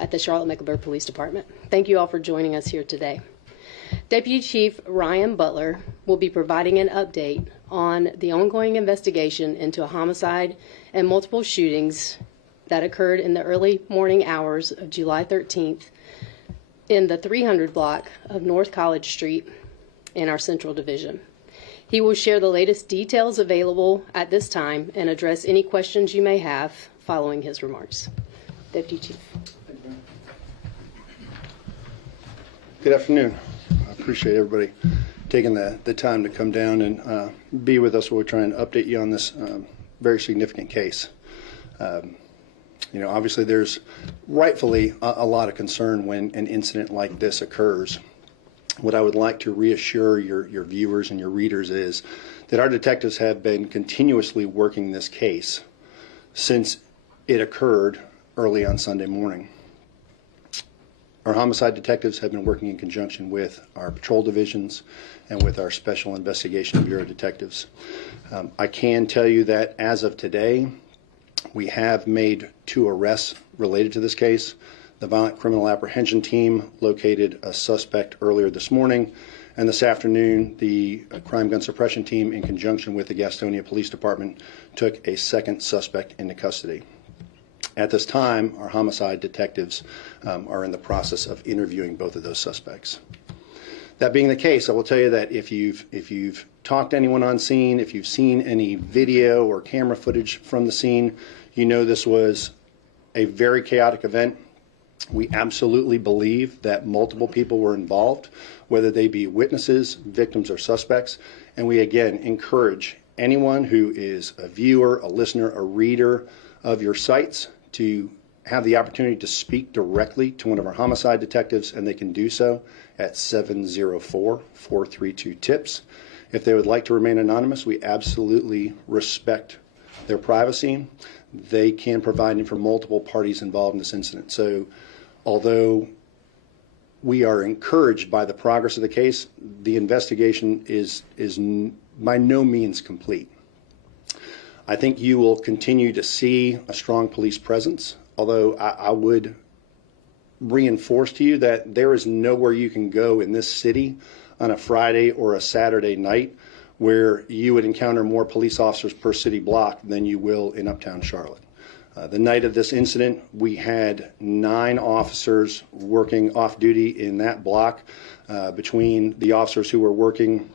at the Charlotte-Mecklenburg Police Department. Thank you all for joining us here today. Deputy Chief Ryan Butler will be providing an update on the ongoing investigation into a homicide and multiple shootings that occurred in the early morning hours of July 13th in the 300 block of North College Street in our Central Division. He will share the latest details available at this time and address any questions you may have following his remarks. Deputy Chief. Good afternoon. I appreciate everybody taking the time to come down and be with us while we're trying to update you on this very significant case. Obviously there's rightfully a lot of concern when an incident like this occurs. What I would like to reassure your viewers and your readers is that our detectives have been continuously working this case since it occurred early on Sunday morning. Our homicide detectives have been working in conjunction with our patrol divisions and with our Special Investigation Bureau detectives. I can tell you that as of today, we have made 2 arrests related to this case. The Violent Criminal Apprehension Team located a suspect earlier this morning, and this afternoon the Crime Gun Suppression Team, in conjunction with the Gastonia Police Department, took a second suspect into custody. At this time, our homicide detectives are in the process of interviewing both of those suspects. That being the case, I will tell you that if you've talked to anyone on scene, if you've seen any video or camera footage from the scene, you know this was a very chaotic event. We absolutely believe that multiple people were involved, whether they be witnesses, victims, or suspects. And we again encourage anyone who is a viewer, a listener, a reader of your sites to have the opportunity to speak directly to one of our homicide detectives, and they can do so at 704-432-TIPS. If they would like to remain anonymous, we absolutely respect their privacy. They can provide info for multiple parties involved in this incident. So although we are encouraged by the progress of the case, the investigation is by no means complete. I think you will continue to see a strong police presence, although I would reinforce to you that there is nowhere you can go in this city on a Friday or a Saturday night where you would encounter more police officers per city block than you will in Uptown Charlotte. The night of this incident, we had 9 officers working off duty in that block, between the officers who were working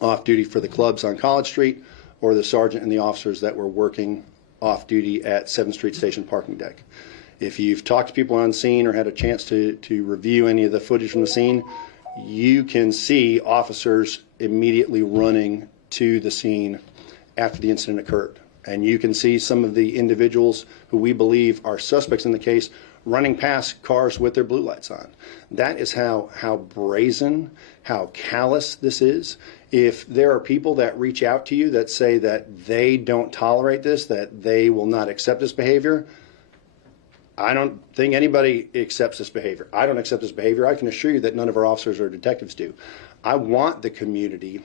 off duty for the clubs on College Street, or the sergeant and the officers that were working off duty at 7th Street Station parking deck. If you've talked to people on scene or had a chance to review any of the footage from the scene, you can see officers immediately running to the scene after the incident occurred. And you can see some of the individuals who we believe are suspects in the case running past cars with their blue lights on. That is how brazen, how callous this is. If there are people that reach out to you that say that they don't tolerate this, that they will not accept this behavior, I don't think anybody accepts this behavior. I don't accept this behavior. I can assure you that none of our officers or detectives do. I want the community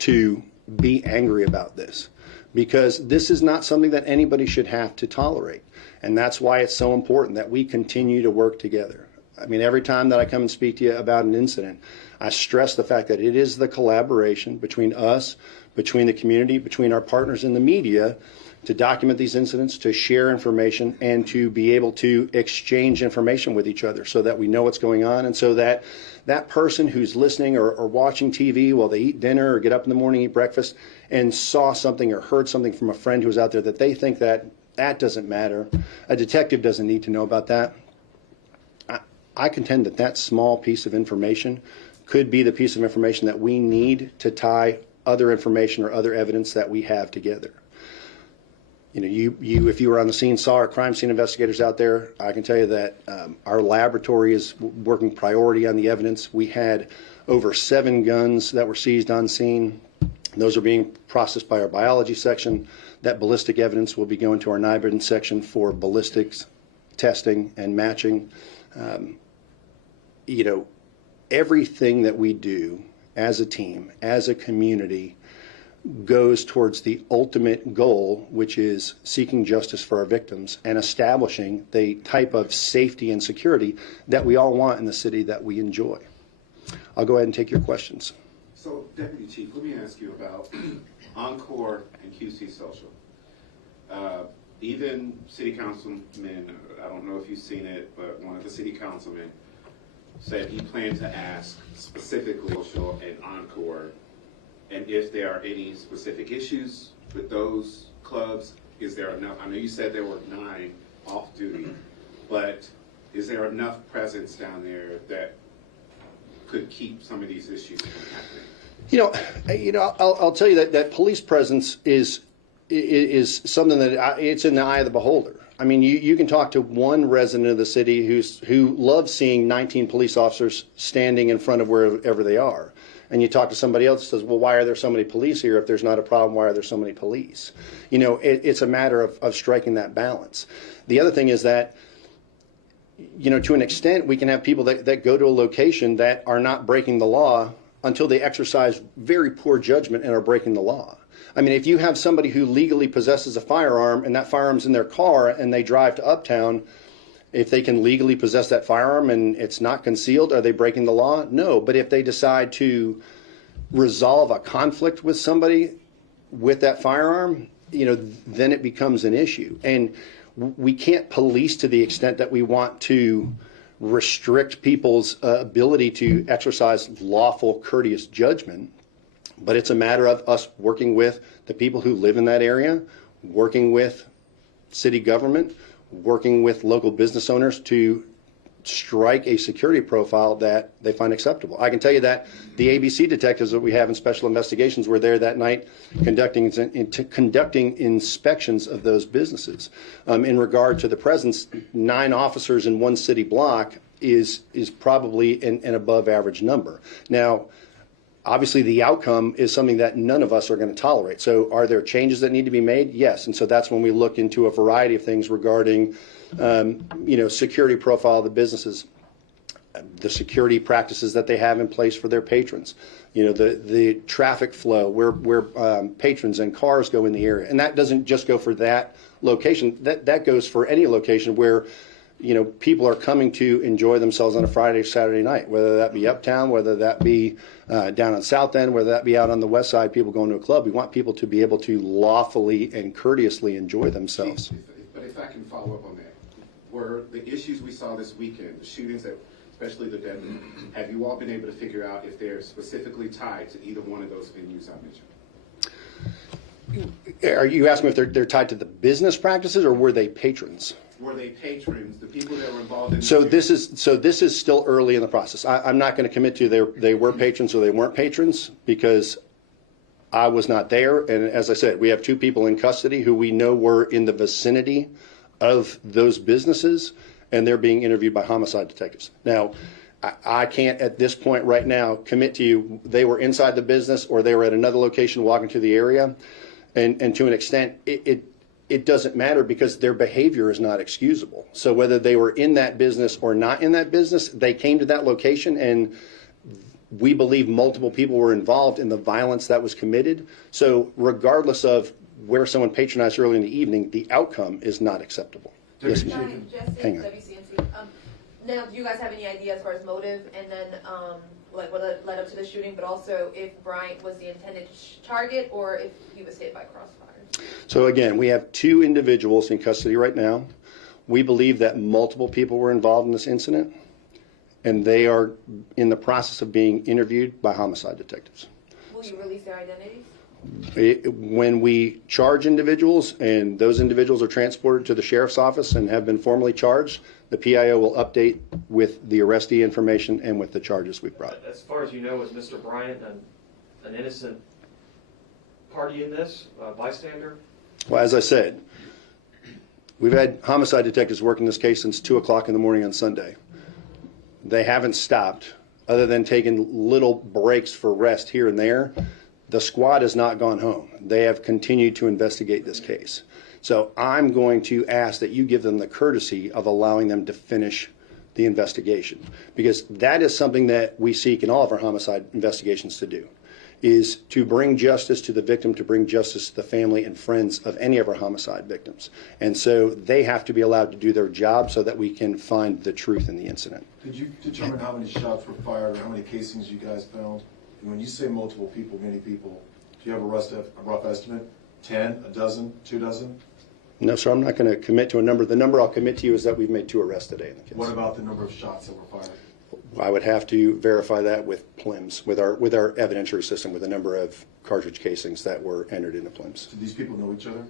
to be angry about this, because this is not something that anybody should have to tolerate. And that's why it's so important that we continue to work together. I mean, every time that I come and speak to you about an incident, I stress the fact that it is the collaboration between us, between the community, between our partners in the media, to document these incidents, to share information, and to be able to exchange information with each other so that we know what's going on, and so that that person who's listening or watching TV while they eat dinner or get up in the morning, eat breakfast, and saw something or heard something from a friend who was out there that they think that doesn't matter, a detective doesn't need to know about that. I contend that that small piece of information could be the piece of information that we need to tie other information or other evidence that we have together. You know, if you were on the scene, saw our crime scene investigators out there, I can tell you that our laboratory is working priority on the evidence. We had over 7 guns that were seized on scene. Those are being processed by our biology section. That ballistic evidence will be going to our NIBIN section for ballistics testing and matching. You know, everything that we do as a team, as a community, goes towards the ultimate goal, which is seeking justice for our victims and establishing the type of safety and security that we all want in the city that we enjoy. I'll go ahead and take your questions. So, Deputy Chief, let me ask you about Encore and QC Social. Even city councilmen, I don't know if you've seen it, but one of the city councilmen said he planned to ask specifically Social and Encore, and if there are any specific issues with those clubs, is there enough? I know you said there were 9 off duty, but is there enough presence down there that could keep some of these issues from happening? I'll tell you that police presence is something that it's in the eye of the beholder. I mean, you can talk to one resident of the city who loves seeing 19 police officers standing in front of wherever they are. And you talk to somebody else that says, well, why are there so many police here? If there's not a problem, why are there so many police? It's a matter of striking that balance. The other thing is that, to an extent, we can have people that go to a location that are not breaking the law until they exercise very poor judgment and are breaking the law. I mean, if you have somebody who legally possesses a firearm and that firearm's in their car and they drive to Uptown, if they can legally possess that firearm and it's not concealed, are they breaking the law? No. But if they decide to resolve a conflict with somebody with that firearm, then it becomes an issue. And we can't police to the extent that we want to restrict people's ability to exercise lawful, courteous judgment. But it's a matter of us working with the people who live in that area, working with city government, working with local business owners to strike a security profile that they find acceptable. I can tell you that the ABC detectives that we have in special investigations were there that night conducting inspections of those businesses. In regard to the presence, 9 officers in one city block is probably an above average number. Now, obviously, the outcome is something that none of us are going to tolerate. So are there changes that need to be made? Yes. And so that's when we look into a variety of things regarding, security profile of the businesses, the security practices that they have in place for their patrons, the traffic flow where patrons and cars go in the area. And that doesn't just go for that location. That goes for any location where people are coming to enjoy themselves on a Friday or Saturday night, whether that be Uptown, whether that be down on South End, whether that be out on the West Side, people going to a club. We want people to be able to lawfully and courteously enjoy themselves. But if I can follow up on that, were the issues we saw this weekend, the shootings, especially the deadly, have you all been able to figure out if they're specifically tied to either one of those venues I mentioned? Are you asking if they're tied to the business practices, or were they patrons? Were they patrons, the people that were involved in? So this is still early in the process. I'm not going to commit to they were patrons or they weren't patrons, because I was not there. And as I said, we have 2 people in custody who we know were in the vicinity of those businesses, and they're being interviewed by homicide detectives. Now, I can't at this point right now commit to you they were inside the business or they were at another location walking through the area. And to an extent, it doesn't matter, because their behavior is not excusable. So whether they were in that business or not in that business, they came to that location, and we believe multiple people were involved in the violence that was committed. So regardless of where someone patronized early in the evening, the outcome is not acceptable. Yes, ma'am. Hang on. WCMC. Now, do you guys have any idea as far as motive, and then what led up to the shooting, but also if Bryant was the intended target or if he was hit by crossfire? So again, we have 2 individuals in custody right now. We believe that multiple people were involved in this incident, and they are in the process of being interviewed by homicide detectives. Will you release their identities? When we charge individuals and those individuals are transported to the sheriff's office and have been formally charged, the PIO will update with the arrestee information and with the charges we've brought. As far as you know, was Mr. Bryant an innocent party in this, bystander? Well, as I said, we've had homicide detectives working this case since 2 o'clock in the morning on Sunday. They haven't stopped, other than taking little breaks for rest here and there. The squad has not gone home. They have continued to investigate this case. So I'm going to ask that you give them the courtesy of allowing them to finish the investigation, because that is something that we seek in all of our homicide investigations to do. is to bring justice to the victim, to bring justice to the family and friends of any of our homicide victims. And so they have to be allowed to do their job so that we can find the truth in the incident. Did you determine how many shots were fired or how many casings you guys found? And when you say multiple people, many people, do you have a rough estimate? 10, a dozen, 2 dozen? No, sir, I'm not going to commit to a number. The number I'll commit to you is that we've made 2 arrests today in the case. What about the number of shots that were fired? I would have to verify that with PLIMS, with our evidentiary system, with the number of cartridge casings that were entered into PLIMS. Did these people know each other?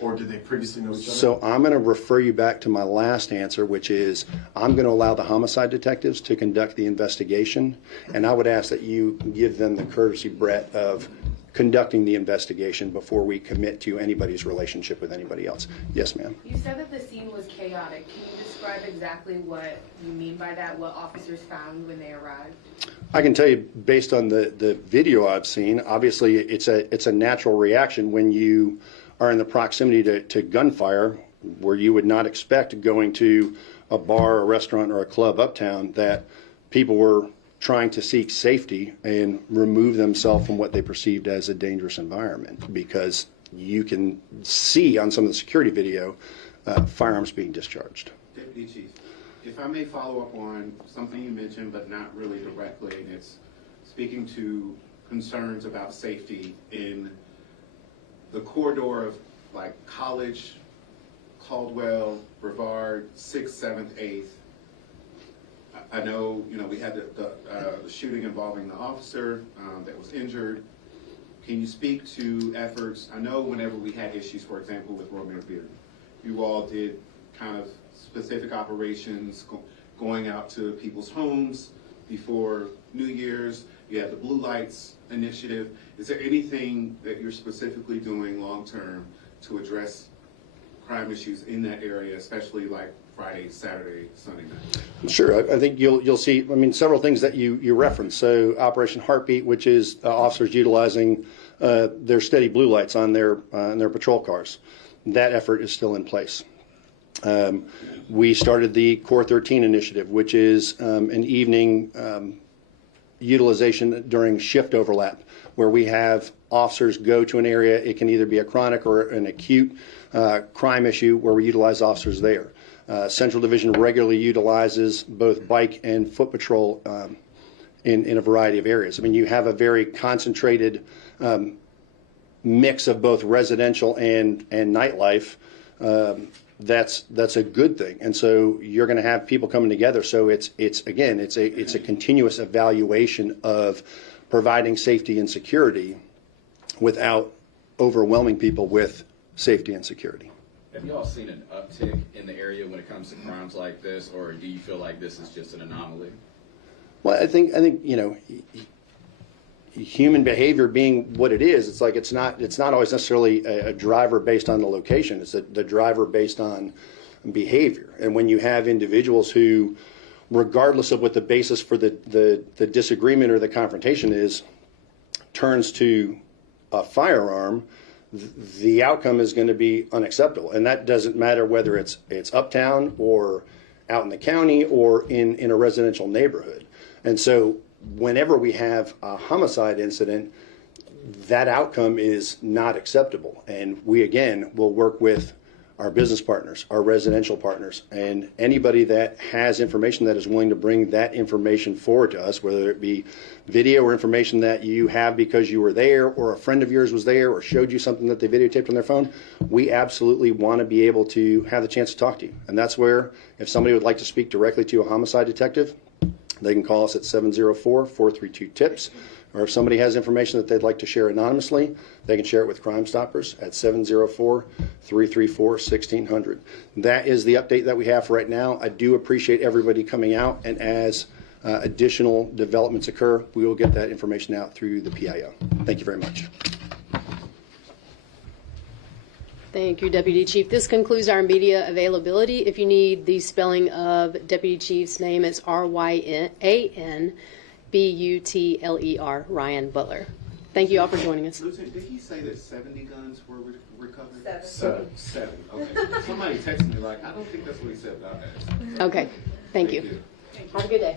Or did they previously know each other? So I'm going to refer you back to my last answer, which is I'm going to allow the homicide detectives to conduct the investigation, and I would ask that you give them the courtesy, Brett, of conducting the investigation before we commit to anybody's relationship with anybody else. Yes, ma'am. You said that the scene was chaotic. Can you describe exactly what you mean by that, what officers found when they arrived? I can tell you, based on the video I've seen, obviously it's a natural reaction when you are in the proximity to gunfire, where you would not expect going to a bar, a restaurant, or a club uptown, that people were trying to seek safety and remove themselves from what they perceived as a dangerous environment, because you can see on some of the security video firearms being discharged. Deputy Chief, if I may follow up on something you mentioned, but not really directly, and it's speaking to concerns about safety in the corridor of like College, Caldwell, Brevard, 6th, 7th, 8th. I know, we had the shooting involving the officer that was injured. Can you speak to efforts? I know whenever we had issues, for example, with Romeo Beard, you all did kind of specific operations going out to people's homes before New Year's. You had the Blue Lights initiative. Is there anything that you're specifically doing long-term to address crime issues in that area, especially like Friday, Saturday, Sunday night? Sure. I think you'll see, several things that you referenced. So Operation Heartbeat, which is officers utilizing their steady blue lights on their patrol cars. That effort is still in place. We started the Core 13 initiative, which is an evening utilization during shift overlap, where we have officers go to an area. It can either be a chronic or an acute crime issue, where we utilize officers there. Central Division regularly utilizes both bike and foot patrol in a variety of areas. You have a very concentrated mix of both residential and nightlife. That's a good thing, and so you're going to have people coming together. So it's a continuous evaluation of providing safety and security without overwhelming people with safety and security. Have you all seen an uptick in the area when it comes to crimes like this, or do you feel like this is just an anomaly? Well, I think human behavior being what it is, it's not always necessarily a driver based on the location. It's the driver based on behavior. And when you have individuals who, regardless of what the basis for the disagreement or the confrontation is, turns to a firearm, the outcome is going to be unacceptable. And that doesn't matter whether it's uptown or out in the county or in a residential neighborhood. And so whenever we have a homicide incident, that outcome is not acceptable. And we, again, will work with our business partners, our residential partners, and anybody that has information that is willing to bring that information forward to us, whether it be video or information that you have because you were there or a friend of yours was there or showed you something that they videotaped on their phone. We absolutely want to be able to have the chance to talk to you. And that's where, if somebody would like to speak directly to a homicide detective, they can call us at 704-432-TIPS. Or if somebody has information that they'd like to share anonymously, they can share it with Crime Stoppers at 704-334-1600. That is the update that we have for right now. I do appreciate everybody coming out, and as additional developments occur, we will get that information out through the PIO. Thank you very much. Thank you, Deputy Chief. This concludes our media availability. If you need the spelling of Deputy Chief's name, it's RyanButler, Ryan Butler. Thank you all for joining us. Lieutenant, did he say that 70 guns were recovered? 7. 7, okay. Somebody texted me like, I don't think that's what he said about that. Okay, thank you. Have a good day.